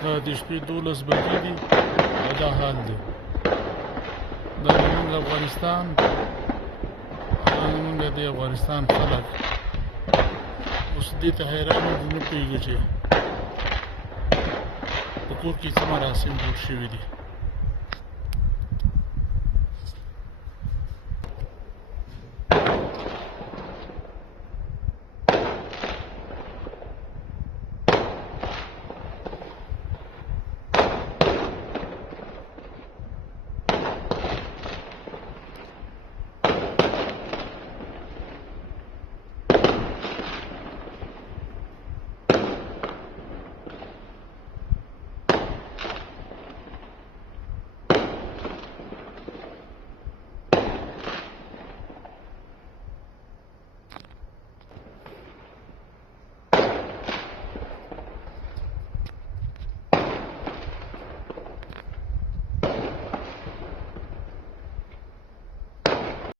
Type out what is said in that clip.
د شپې 12 بجې دي او دا حال دی. دا زمونږ افغانستان، زمونږ د افغانستان خلک اوس دې ته حیران دي، نه پوهېږي چې په کور کې څه مراسم جوړ شوي دي.